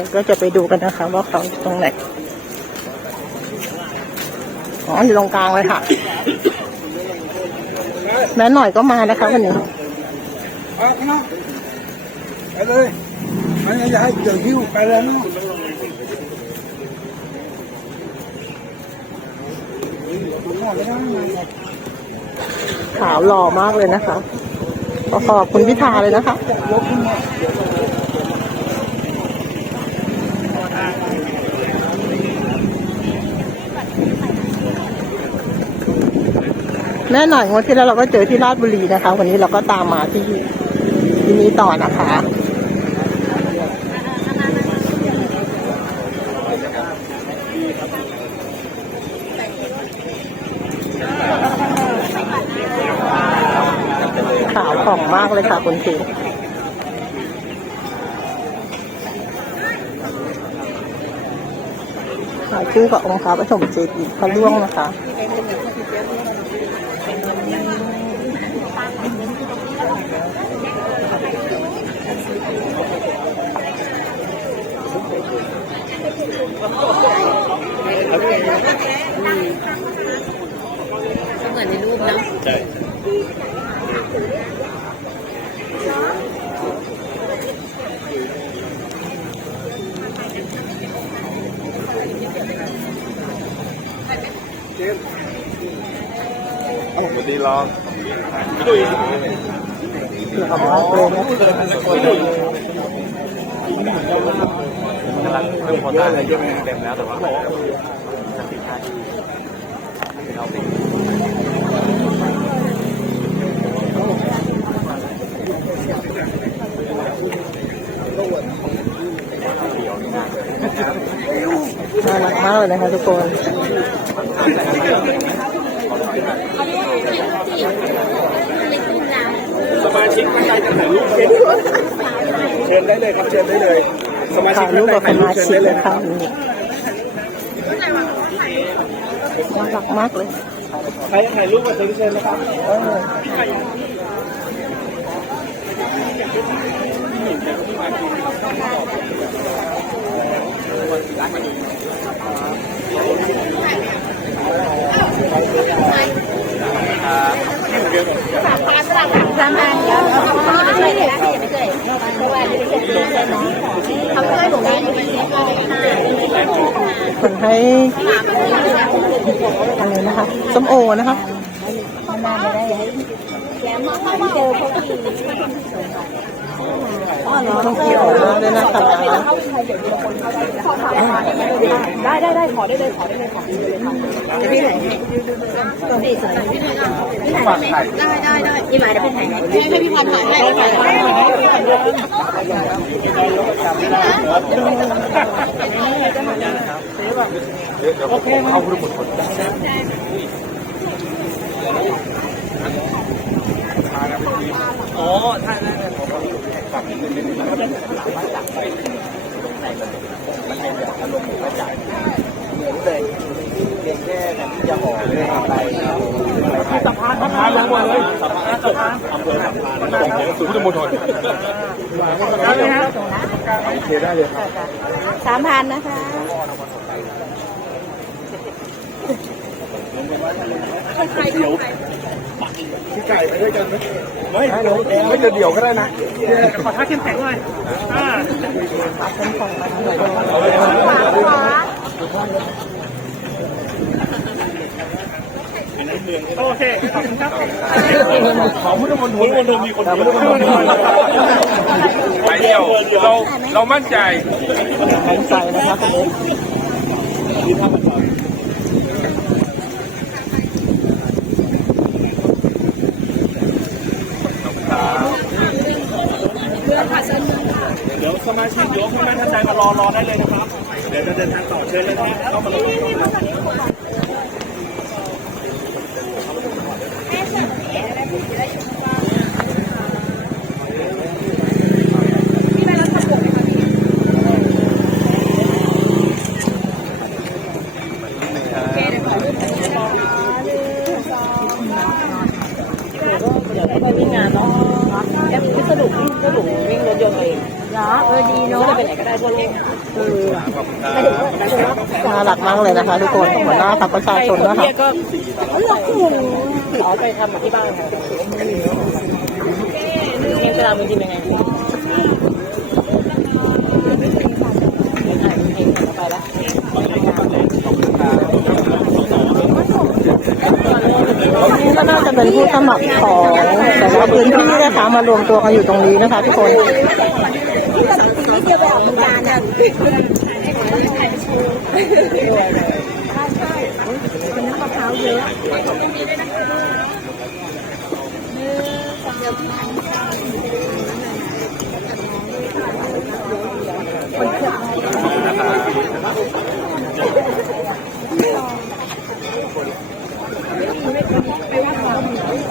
เราก็จะไปดูกันนะคะ ว่าเขาอยู่ตรงไหน อ๋ออยู่ตรงกลางเลยค่ะ แม่หน่อยก็มานะคะวันนี้ไปข้างนอกไปเลยไม่งั้นอย่าให้เดี๋ยวหิ้วไปเลยนะง่วงไม่ได้นะขาวหล่อมากเลยนะคะขอขอบคุณพิธาเลยนะคะ ยกขึ้นมาแม่หน่อยงวดที่แล้วเราก็เจอที่ราชบุรีนะคะ วันนี้เราก็ตามมาที่ที่นี้ต่อนะคะ ขาวผ่องมากเลยค่ะคุณเจขาย คู่กับองค์พระปฐมเจดีย์พระล่วงนะคะเหมือนในรูปเนาะสวั ลองเดี๋ยวเอามาเลยนะกำลังเพิ่มโควต้าเลยเต็มแล้วแต่ว่าเราติดน่ารักมากเลยนะคะทุกคน สมา ชิกท่านใดจะถ่ายรูปเชิญได้เลยครับเชิญได้เลย สมาชิถ่ากยรูท่านปใดกับสถ่ายรูปมาเชิญชิได้กเลเลยค่ะนี่น่ารักมากเลยใครถ่ายรูปกับเชิญเชิญนะครับ ประมาณเดี๋ยวเราไม่ช่วยเลยนะอย่าไปช่วยเพราะว่าเดี๋ยวจะช่วยเนาะเขาช่วยหนูได้ยังไงเนี่ยคนให้อะไรนะคะส้มโอนะคะนานไม่ได้แย้มมาเข้ามาเจอเขาทีอ๋อเนาะต้องเกี่ยวมากเลยนะคะ ได้ได้ได้ขอได้เลยขอได้เลยขอได้เลยค่ะพี่ไหนตัวพี่สวยพี่ไหนได้ได้ได้พี่หมายจะเป็นไหนให้ให้พี่พันถ่ายให้ถ่ายให้โอเคเอา รูปหมดคนอ๋อใช่ได้ได้สะพานสะพานลงมาเลยสะพานสะพานอำเภอสะพานของสุพุทธมณฑลโอเคได้เลยครับสามพันนะคะพี่ ไก่ไปด้วยกันไหมไม่ไม่จะเดี่ยวก็ได้นะขอท้าเข้มแข็งหน่อยโอเคขอบคุณครับของพุทธมณฑลพุทธมณฑลมีคนพุทธมณฑลไปเดียวเราเรามั่นใจมั่นใจนะคะคุณเล็ก เดี๋ยวส มาชิมเดี๋ยวให้ท่านใจมารอรอได้เลยนะครับ เดี๋ยวจะเดินทางต่อเชิญเลยนะเข้ามาเลย น่าตาน่ารักมากเลยนะคะ ทุกคนหัวหน้าพรรคประชาชนนะไปคะ เนี่ก็เออคุณอ๋ไปทำที่บ้านค่ะเองเวลาเป็นยังไงก็น่าจะเป็นผู้สมัครของแต่ละพื้นที่นะคะมารวมตัวกันอยู่ตรงนี้นะคะ ทุกคน นี่เดียวไปออกงานอะ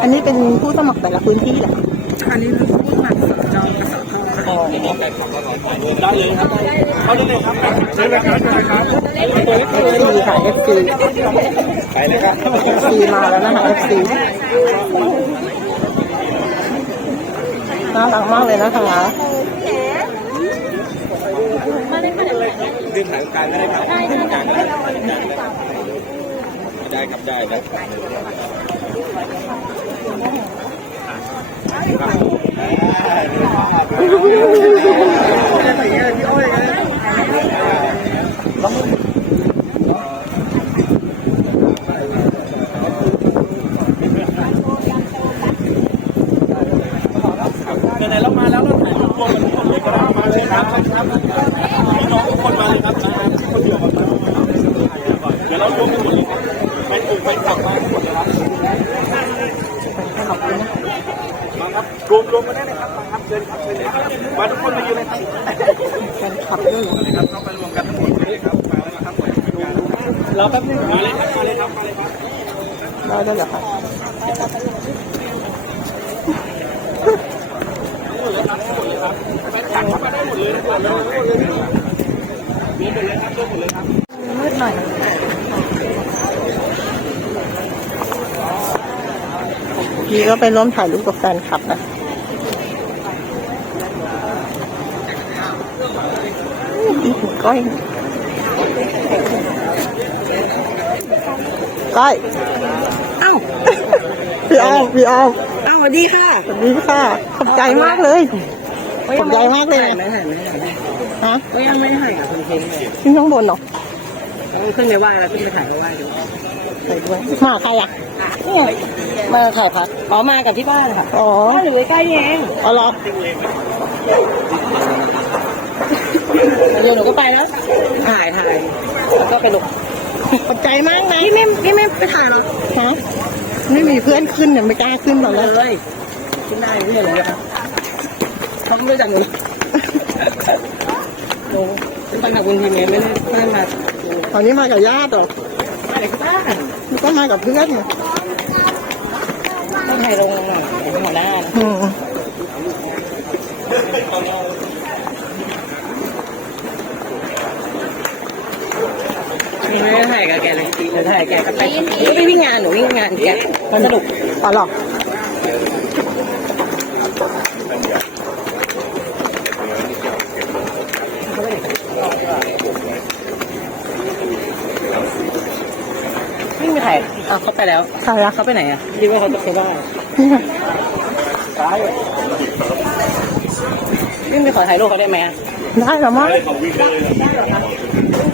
อันนี้เป็นผู้สมัครแต่ละพื้นที่เหรอ อันนี้เป็นผู้สมัครสจกสท ได้เลยครับเข้าได้เลยครับเชิญเลยครับเชิญเลยครับ FC ค่ะ FC ไปเลยครับ FC มาแล้วนะคะ FC น่ารักมากเลยนะคะดึงหางกายไม่ได้ครับดึงกลางได้ครับได้ครับไหนๆเรา มาแล้ว เราถ่ายรูปรวมกันทั้งหมดเลยก็ได้เลยครับครับพี่น้องทุกคนมาเลยครับมาคนเดียวมาเดี๋ยวเรารวมกันหมดเลยครับแฟนกลุ่มแฟนคลับมาหมดเลยครับมาครับรวมรวมกันได้เลยครับมาครับเชิญครับเชิญเลยครับมาทุกคนมาเลยครับแฟนคลับด้วยเหรอครับเข้าไปรวมกันทั้งหมดเลยครับมาแล้วนะครับหมดทีมงานเราแป๊บนึงมาเลยครับมาเลยครับมาเลยครับได้ด้วยเหรอคะมืดหน่อย นี่ก็ไปร่วมถ่ายรูปกับแฟนคลับนะอีกก้อยก้อยเอ้าพี่อ้อมพี่อ้อมเอ้าสวัสดีค่ะ สวัสดีค่ะ ขอบใจมากเลย ขอบใจมากเลยไม่ถ่ายไม่ถ่ายฮะก็ยังไม่ถ่ายกับคุณเคนเลยขึ้นข้างบนเหรอต้องขึ้นไปไหว้แล้วขึ้นไปถ่ายไปไหว้ดู ไปด้วยมาใครอะมาถ่ายพักอ๋อมากับที่บ้านค่ะอ๋อบ้านอยู่ใกล้ๆนี่เองเอาเหรอเดี๋ยวหนูก็ไปแล้วถ่ายถ่ายแล้วก็ไปลงขอบใจมากนะพี่ไม่พี่ไม่ไปถ่ายหรอฮะไม่มีเพื่อนขึ้นเนี่ยไม่กล้าขึ้นตอนแรกเลยขึ้นได้ไม่ใช่เหรอครับเขาไม่รู้จักหนูหนูไปกับคุณทีมเองไม่ได้ไม่ได้มาตอนนี้มากับญาติเหรอมา ไหนก็บ้านแล้วก็มากับเพื่อนต้องถ่ายลงหัวหน้าอืมไม่ได้ถ่ายกับแกเลยเดี๋ยวถ่ายแกก็ไปไม่วิ่งงานหนูวิ่งงานแกมันสนุกอ๋อหรอวิ่ง ไปถ่ายอะเขาไปแล้วใครอะเขาไปไหนอะคิดว่าเขาจะไปบ้านนี่ไงวิ่งไปขอถ่ายรูปเขาได้ไหมอะได้เหรอมั้ง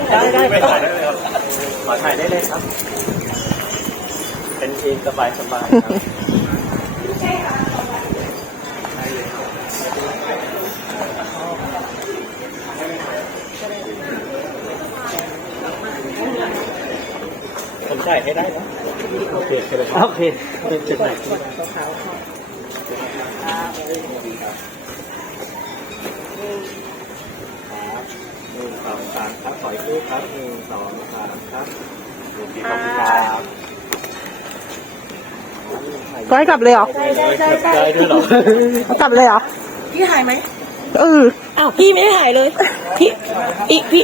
ได้ได้ไปถ่ายได้เลยครับมาถ่ายได้เลยครับ เป็นเองสบายสบายครับ ผมถ่าย ให้ได้นะโอเคเลยโอเคเป็นจุดไหนหนึ่งสองสามครับขออีกรูปครับหนึ่งสองสามครับโอเคขอบคุณครับก้อยกลับเลยเหรอได้ด้วยเหรอเอากลับเลยเหรอพี่ถ่ายไหมเอออ้าวพี่ไม่ได้ถ่ายเลยพี่พี่พี่